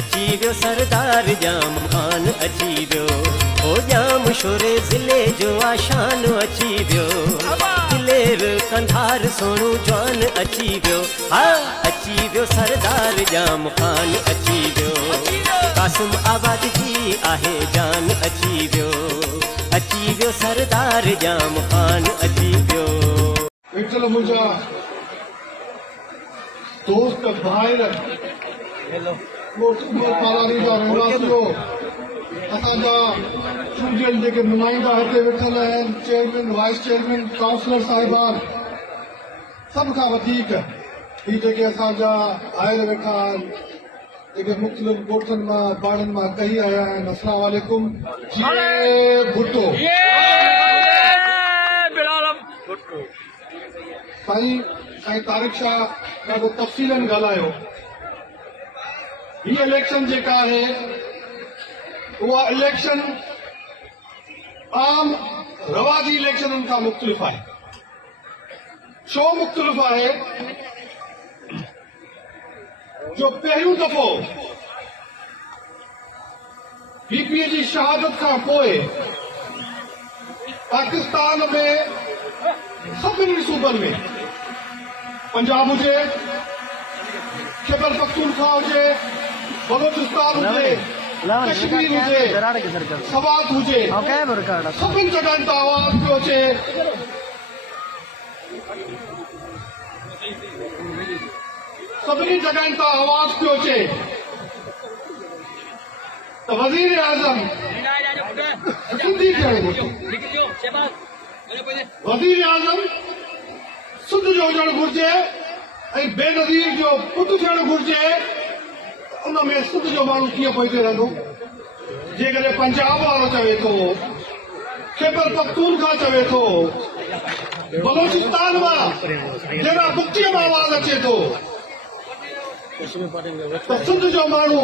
अची वियो सरदार जाम खान अची वियो ओ जाम शोरे ज़िले जो आशान अची वियो दिलेर कंधार सोनू जवान अची वियो हाँ अची वियो सरदार जाम खान अची वियो कासिम आबाद जी आहे जान अची वियो सरदार जाम खान अची वियो विठल मुंहिंजा दोस्त भाइर पालानी जा रहवासियो असांजा चूंडियल जेके नुमाइंदा हिते वेठल आहिनि चेयरमैन वाइस चेयरमैन काउंसलर साहिबान सभ खां वधीक ही जेके असांजा आयल वेठा आहिनि जेके मुख़्तलिफ़ ॻोठनि मां बाड़नि मां कही आया आहिनि अस्सलाम वालेकुम जय भुट्टो साईं तारिक शाह ॾाढो तफ़सीलन ॻाल्हायो ये इलेक्शन जेका है वो इलेक्शन आम रवाजी इलेक्शन का मुख्तलिफ है छो मुख्तलिफ है जो पहिरियों दफ़ो बीपीए जी शहादत का पोइ पाकिस्तान में सभिनी सूबनि में पंजाब हुजे खैबर पख्तूनख्वा हुजे बलोचिस्तान हुजे कश्मीर हुजे सवात हुजे सभिनी जगहनि तां आवाज़ पियो अचे सभिनी जगहनि तां आवाज़ पियो अचे त वज़ीर आज़म सिंधी थियणु घुरिजे वज़ीर आज़म सिंध जो हुजणु घुरिजे ऐं बेनज़ीर जो पुटु थियणु घुरिजे उन में सिंध जो माण्हू कीअं पोइते रहंदो जेकॾहिं पंजाब वारो चवे थो खैबर पख्तूनख्वा चवे थो बलोचिस्तान मां जहिड़ा मुक्तीअ मां आवाज़ अचे थो त सिंध जो माण्हू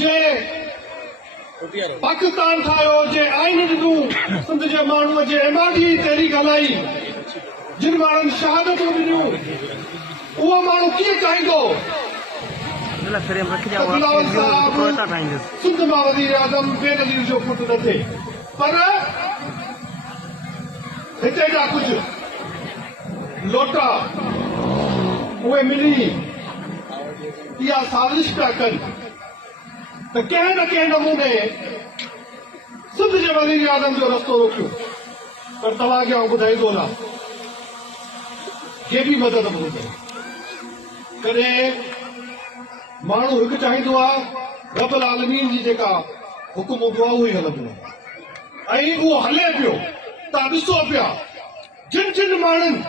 जे पाकिस्तान ठाहियो जे आइन ॾिनो सिंध जे माण्हूअ जे एमआरडी तहरीक हलाई जिन माण्हुनि शहादतूं ॾिनियूं उहो माण्हू कीअं चाहींदो सिंध मां वज़ीर आज़म बेनज़ीर जो पुटु न थिए पर हिते जा कुझु लोटा उहे मिली इहा साज़िश पिया कनि त कंहिं न कंहिं नमूने सिंध जे वज़ीर आज़म जो रस्तो रोकियो पर तव्हांखे आउं ॿुधाईंदो न के बि मदद घुरिजे कॾहिं माण्हू हिकु चाहींदो आहे रब्बुल आलमीन जी जेका हुकुम हूंदो आहे उहो ई हलंदो आहे ऐं उहो हले पियो तव्हां ॾिसो पिया जिन जिन माण्हुनि